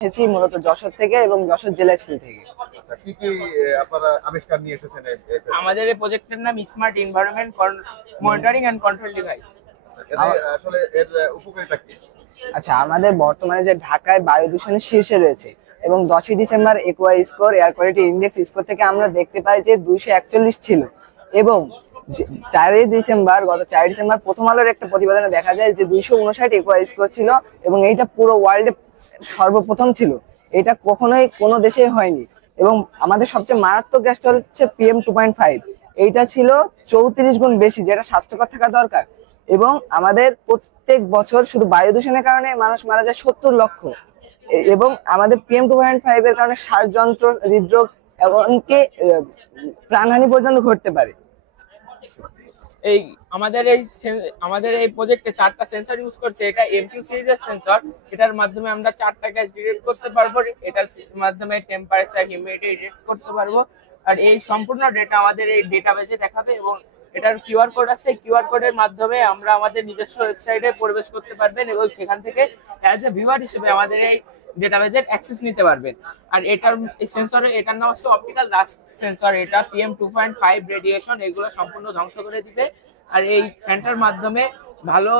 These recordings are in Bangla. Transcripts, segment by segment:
এসেছি মূলত যশোর থেকে এবং যশোর জেলা স্কুল থেকে। আচ্ছা, কি কি আপনারা আবিষ্কার নিয়ে এসেছেন? আমাদের এই প্রজেক্টের নাম smart environment monitoring and control device. আসলে এর উপকারিতা কি? আচ্ছা, আমাদের বর্তমানে যে ঢাকায় বায়ু দূষণের শীর্ষে রয়েছে এবং 10ই December AQI score air quality index score থেকে আমরা দেখতে পাই যে 241 ছিল এবং 4ই ডিসেম্বর প্রথম আলোর একটা প্রতিবেদনে দেখা যায় যে 259 একুয়াই স্কোর ছিল এবং এইটা পুরো ওয়ার্ল্ডে সর্বপ্রথম ছিল। এটা কখনোই কোনো দেশে হয়নি এবং আমাদের সবচেয়ে মারাত্মক গ্যাসটা হচ্ছে PM 2.5। এইটা ছিল 34 গুণ বেশি, যেটা স্বাস্থ্যকর থাকা দরকার। এবং আমাদের প্রত্যেক বছর শুধু বায়ু দূষণের কারণে মানুষ মারা যায় 70 লক্ষ এবং আমাদের PM 2.5 এর কারণে শ্বাসযন্ত্র, হৃদরোগ এমনকি প্রাণহানি পর্যন্ত ঘটতে পারে। এই আমাদের এই প্রজেক্টে 4টা সেন্সর ইউজ করছে। এটা MQ সিরিজের সেন্সর। এটার মাধ্যমে আমরা 4টা গ্যাস ডিটেক্ট করতে পারবো। এটার মাধ্যমে টেম্পারেচার, হিউমিডিটি ডিটেক্ট করতে পারবো। আর এই সম্পূর্ণ ডেটা আমাদের এই ডেটাবেসে দেখাবে এবং এটার কিউআর কোড আছে। কিউআর কোডের মাধ্যমে আমরা আমাদের নিজস্ব ওয়েবসাইটে প্রবেশ করতে পারবেন এবং সেখান থেকে অ্যাজ এ ভিউয়ার হিসেবে আমাদের এই ডেটাবেসের অ্যাক্সেস নিতে পারবেন। আর এটার নাম হচ্ছে অপটিক্যাল রাস্ট সেন্সর। এটা PM 2.5 রেডিয়েশন এগুলো সম্পূর্ণ ধ্বংস করে দিবে। আর এই ফ্যানটার মাধ্যমে ভালো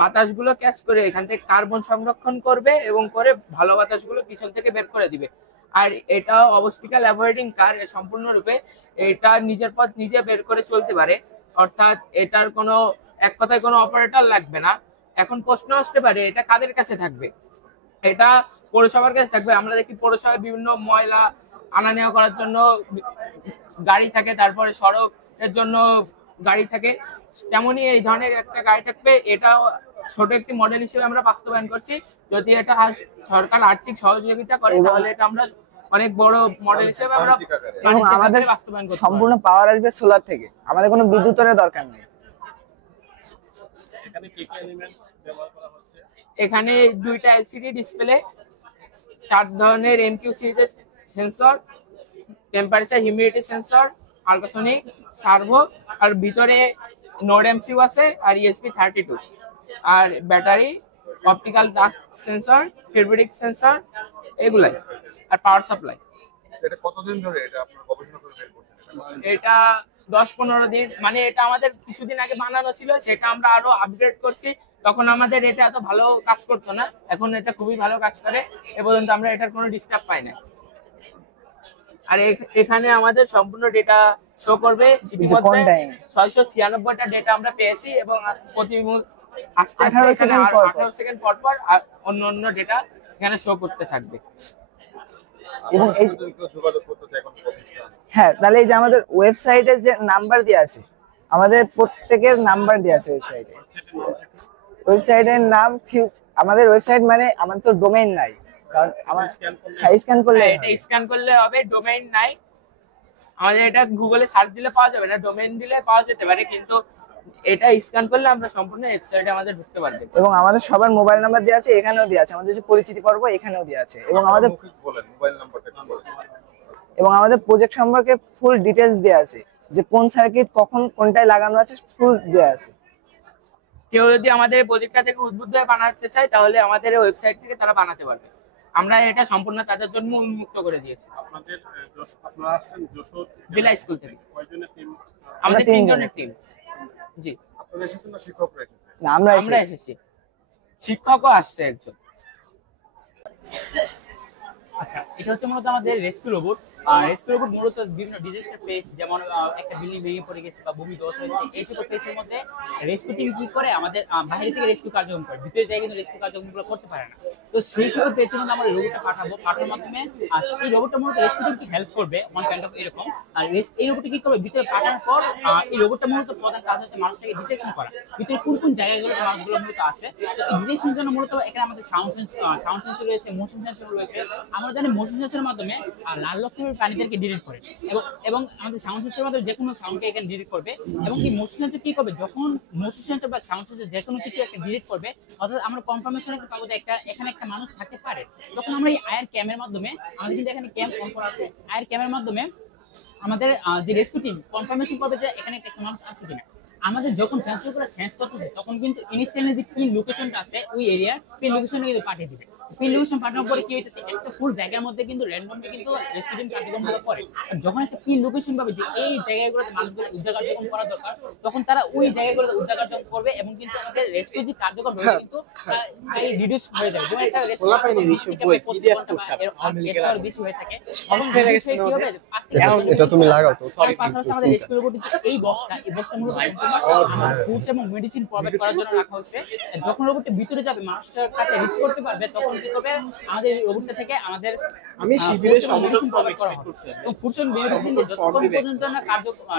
বাতাসগুলো ক্যাচ করে এখান থেকে কার্বন সংরক্ষণ করবে এবং করে ভালো বাতাসগুলো পিছন থেকে বের করে দিবে। আর এটা অবস্টিক্যাল অ্যাভয়েডিং কার সম্পূর্ণরূপে এটা নিজের পথ নিজে বের করে চলতে পারে, অর্থাৎ এটার কোনো এক কথায় কোনো অপারেটর লাগবে না। এখন প্রশ্ন আসতে পারে এটা কাদের কাছে থাকবে? এটা পৌরসভার কাছে থাকবে। আমরা দেখি পৌরসভায় বিভিন্ন ময়লা আনা নেওয়া করার জন্য গাড়ি থাকে, তারপরে সড়কের জন্য গাড়ি থাকে, তেমনই এই ধরনের একটা গাড়ি থাকবে। এটা ছোট একটি মডেল হিসেবে আমরা বাস্তবায়ন করছি। যদি এটা সরকার আর্থিক সহযোগিতা করে তাহলে এটা আমরা অনেক বড় মডেল হিসেবে আমরা আমাদের বাস্তবায়ন করব। সম্পূর্ণ পাওয়ার আসবে সোলার থেকে, আমাদের কোনো বিদ্যুতের দরকার নেই। এখানে কি কি এলিমেন্টস ব্যবহার করা হচ্ছে? এখানে 2টা LCD ডিসপ্লে, 4 ধরনের MQ সিরিজের sensor, temperature, humidity sensor, ultrasonic, servo, আর ভিতরে নোড MCU আছে আর ESP32, আর battery, optical touch sensor, feedback sensor, এগুলাই, আর পাওয়ার সাপ্লাই। এটা কতদিন ধরে এটা আপনারা গবেষণা করে বের করছেন? এটা 10-15 দিন, মানে এটা আমাদের কিছুদিন আগে বানানো ছিল, সেটা আমরা আরো আপগ্রেড করছি। তখন আমাদের এটা এত ভালো কাজ করতো না, এখন এটা খুবই ভালো কাজ করে। এ পর্যন্ত আমরা এটার কোনো ডিস্টার্ব পাই না। আর এখানে আমাদের সম্পূর্ণ ডেটা শো করবে। 696টা ডেটা আমরা পেয়েছি এবং প্রতি 18 সেকেন্ড পর পর অন্য অন্য ডেটা এখানে শো করতে থাকবে। এবং এই যোগাযোগ করতে চাই এখন হ্যাঁ, তাহলে এই যে আমাদের ওয়েবসাইটে যে নাম্বার দেওয়া আছে, আমাদের প্রত্যেকের নাম্বার দেওয়া আছে ওয়েবসাইটে। ওয়েবসাইটের নাম আমাদের ওয়েবসাইট মানে আমাদের তো ডোমেইন নাই, কারণ আমার স্ক্যান করলে এটা স্ক্যান করলে হবে। ডোমেইন নাই আমাদের, এটা গুগলে সার্চ দিলে পাওয়া যাবে না, ডোমেইন দিলে পাওয়া যেতে পারে, কিন্তু এটা স্ক্যান করলে আমরা সম্পূর্ণ ওয়েবসাইটে আমাদের ঢুকতে পারবো। এবং আমাদের সবার মোবাইল নাম্বার দেওয়া আছে, এখানেও দেওয়া আছে, আমাদের যে পরিচিতি পর্ব এখানেও দেওয়া আছে। এবং আমাদের বলেন মোবাইল নাম্বারটা কি বলেন? এবং আমাদের প্রজেক্ট সম্পর্কে ফুল ডিটেইলস দেওয়া আছে, যে কোন সার্কিট কখন কোনটায় লাগানো আছে, ফুল দেওয়া আছে। কেউ যদি আমাদের প্রজেক্টটা থেকে উদ্বুদ্ধ হয়ে বানাতে চায় তাহলে আমাদের ওয়েবসাইট থেকে তারা বানাতে পারবে। আমরা এটা সম্পূর্ণ তাদের জন্য উন্মুক্ত করে দিয়েছি। আপনারা আসছেন যশোর জেলা স্কুল থেকে। কয়জনের টিম? আমাদের 3 জনের টিম। জি, আপনারা এসেছেন না শিক্ষকরা এসেছেন? না, আমরা এসেছি, শিক্ষকও আসছে একজন। আচ্ছা, এটা হচ্ছে মূলত আমাদের রেস্কিউ রোবট। আর রেস্কিউ রোবট মূলত বিভিন্ন ডিজাস্টার ফেস, যেমন একটা বিল্ডিং ভেঙে পড়ে গেছে বা ভূমি ধস হয়েছে, এই সকল ফেসের মধ্যে রেস্কিউ টিম কি করে আমাদের বাইরে থেকে রেস্কিউ কার্যক্রম করে, ভিতরে জায়গায় কিন্তু রেস্কিউ কার্যক্রমগুলো করতে পারে না। তো সেই সকল ফেসের মধ্যে আমরা রোবটটা পাঠানোর মাধ্যমে এই রোবটটা মূলত রেস্কিউ টিমকে হেল্প করবে ওয়ান কাইন্ড অফ এরকম। আর এই রোবটটা কি করবে, ভিতরে পাঠানোর পর এই রোবটটা মূলত প্রধান কাজ হচ্ছে মানুষটাকে ডিটেকশন করা, ভিতরে কোন কোন জায়গাগুলো মানুষগুলো মূলত আছে। ডিটেকশনের জন্য মূলত এখানে আমাদের সাউন্ড সেন্সর রয়েছে, মোশন সেন্সর রয়েছে। আমরা জানি মোশন সেন্সরের মাধ্যমে লাল লক্ষণের প্রাণীদেরকে ডিটেক্ট করে এবং আমাদের সাউন্ড সেন্সরের মাধ্যমে যে কোনো সাউন্ডকে এখানে ডিটেক্ট করবে। এবং কি মোশন সেন্সর কি করবে, যখন মোশন সেন্সর বা সাউন্ড সেন্সর যে কোনো কিছু একটা ডিটেক্ট করবে, অর্থাৎ আমরা কনফার্মেশন একটা পাবো যে এখানে একটা মানুষ থাকতে পারে, তখন আমরা এই আয়ার ক্যামের মাধ্যমে, আমাদের কিন্তু এখানে ক্যাম অন করা আছে, আয়ার ক্যামের মাধ্যমে আমাদের যে রেস্কিউ টিম কনফার্মেশন করবে যে এখানে একটা মানুষ আছে কিনা। আমাদের যখন সেন্সর করে সেন্স করতেছে তখন কিন্তু ইনস্ট্যান্টলি যে পিন লোকেশনটা আছে ওই এরিয়ার পিন লোকেশনটা কিন্তু পাঠিয়ে দিবে। পিন লোকেশন পাঠানোর পরে কি হইতেছে, একটা ফুল জায়গার মধ্যে কিন্তু র্যান্ডমলি কিন্তু রেস্কিউটিং কার্যক্রমগুলো করে। আর যখন একটা পিন লোকেশন পাবে যে এই জায়গাগুলোতে মানুষগুলো উদ্ধার কার্যক্রম করা দরকার, তখন তারা ওই জায়গাগুলোতে উদ্ধার কার্যক্রম করবে এবং কিন্তু আমাদের রেস্কিউ যে কার্যক্রম রয়েছে কিন্তু রিডিউস হয়ে যাবে। যেমন একটা রেস্কিউ বেশি হয়ে থাকে, কি হবে এটা তুমি লাগাও তো। পাশাপাশি আমাদের রেস্কিউ রোবট এই বক্সটা, এই বক্সটা মূলত ফুডস এবং মেডিসিন প্রোভাইড করার জন্য রাখা হচ্ছে। যখন রোবটটা ভিতরে যাবে, মানুষটার কাছে রিচ করতে পারবে, তখন কি করবে আমাদের রোবটটা থেকে আমাদের আমি শিবিরের মেডিসিন প্রোভাইড করা হবে। এবং ফুডস এবং মেডিসিন যতক্ষণ পর্যন্ত না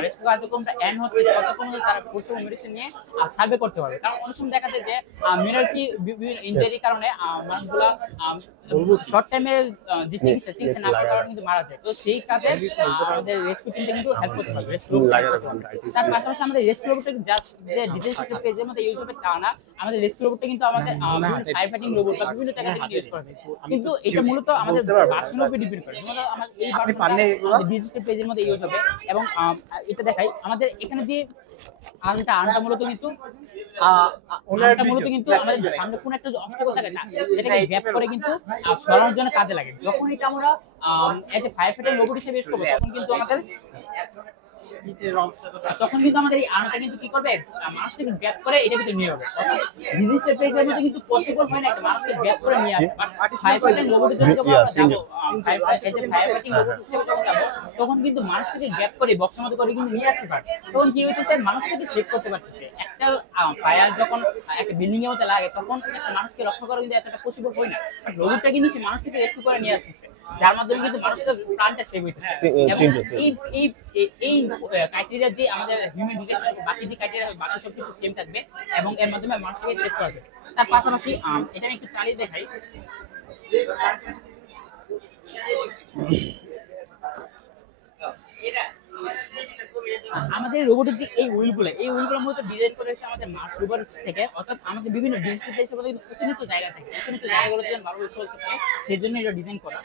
রেস্কিউ কার্যক্রমটা এন্ড হচ্ছে, ততক্ষণ তারা ফুডস এবং মেডিসিন নিয়ে সার্ভে করতে পারবে। কারণ অনেক সময় দেখা যায় যে মিনারেল বিভিন্ন ইনজুরির কারণে মানুষগুলা শর্ট টাইমে যে চিকিৎসা না করার কারণে কিন্তু মারা যায়। তো সেই কাজে আমাদের রেস্কিউ টিমটা কিন্তু হেল্প করতে পারবে। তার পাশাপাশি আমাদের রেস্কিউ রোবটটা জাস্ট যে ডিজিটাল পেজের মধ্যে ইউজ হবে তা না, আমাদের রেস্কিউ রোবটটা কিন্তু আমাদের ফায়ার ফাইটিং রোবট বা বিভিন্ন জায়গা থেকে ইউজ করা হয়। কিন্তু এটা মূলত আমাদের ভার্সনের উপর ডিপেন্ড করে। যেমন আমাদের এই ভার্সনটা ডিজিটাল পেজের মধ্যে ইউজ হবে। এবং এটা দেখাই আমাদের এখানে যে আনটা মূলত কিন্তু আমাদের সামনে কোন একটা অবস্টাকল থাকে না, সেটাকে গ্যাপ করে কিন্তু সরানোর জন্য কাজে লাগে। যখন এটা আমরা একটা ফায়ার ফাইটার রোবট হিসেবে ইউজ করব, তখন কিন্তু আমাদের এই আর্মটা কিন্তু কি করবে, মানুষটাকে গ্যাপ করে এটা কিন্তু নিয়ে হবে। ডিজিটাল পেজের মধ্যে কিন্তু পসিবল হয় না একটা মানুষকে গ্যাপ করে নিয়ে আসে। বাট ফায়ার ফাইটিং রোবটের জন্য যখন আমরা যাব, ফায়ার ফাইটিং রোবট হিসেবে যখন যাব, তখন কিন্তু মানুষটাকে গ্যাপ করে বক্সের মধ্যে করে কিন্তু নিয়ে আসতে পারে। তখন কি হইতেছে, মানুষটাকে সেভ করতে পারতেছে। একটা ফায়ার যখন একটা বিল্ডিং এর মধ্যে লাগে, তখন একটা মানুষকে রক্ষা করা কিন্তু এতটা পসিবল হয় না। বাট রোবটটা কিন্তু সেই মানুষটাকে রেস্কিউ করে নিয়ে আসতেছে, যার মাধ্যমে কিন্তু মানুষের প্রাণটা সেভ হইতেছে। এবং এই ক্রাইটেরিয়া যে আমাদের হিউম্যান ডিটেকশন, বাকি যে ক্রাইটেরিয়া বাকি সবকিছু সেম থাকবে এবং এর মাধ্যমে মানুষকে সেভ করা যাবে। তার পাশাপাশি এটা আমি একটু চালিয়ে দেখাই। আমাদের রোবটের যে এই হুইলগুলো মূলত ডিজাইন করা হয়েছে আমাদের মার্স রোবটস থেকে। অর্থাৎ আমাদের বিভিন্ন ডিজিটাল প্লেসের মধ্যে উঁচু জায়গা থাকে, উঁচু জায়গাগুলোতে যেন ভালো চলতে পারে, সেই জন্য এটা ডিজাইন করা।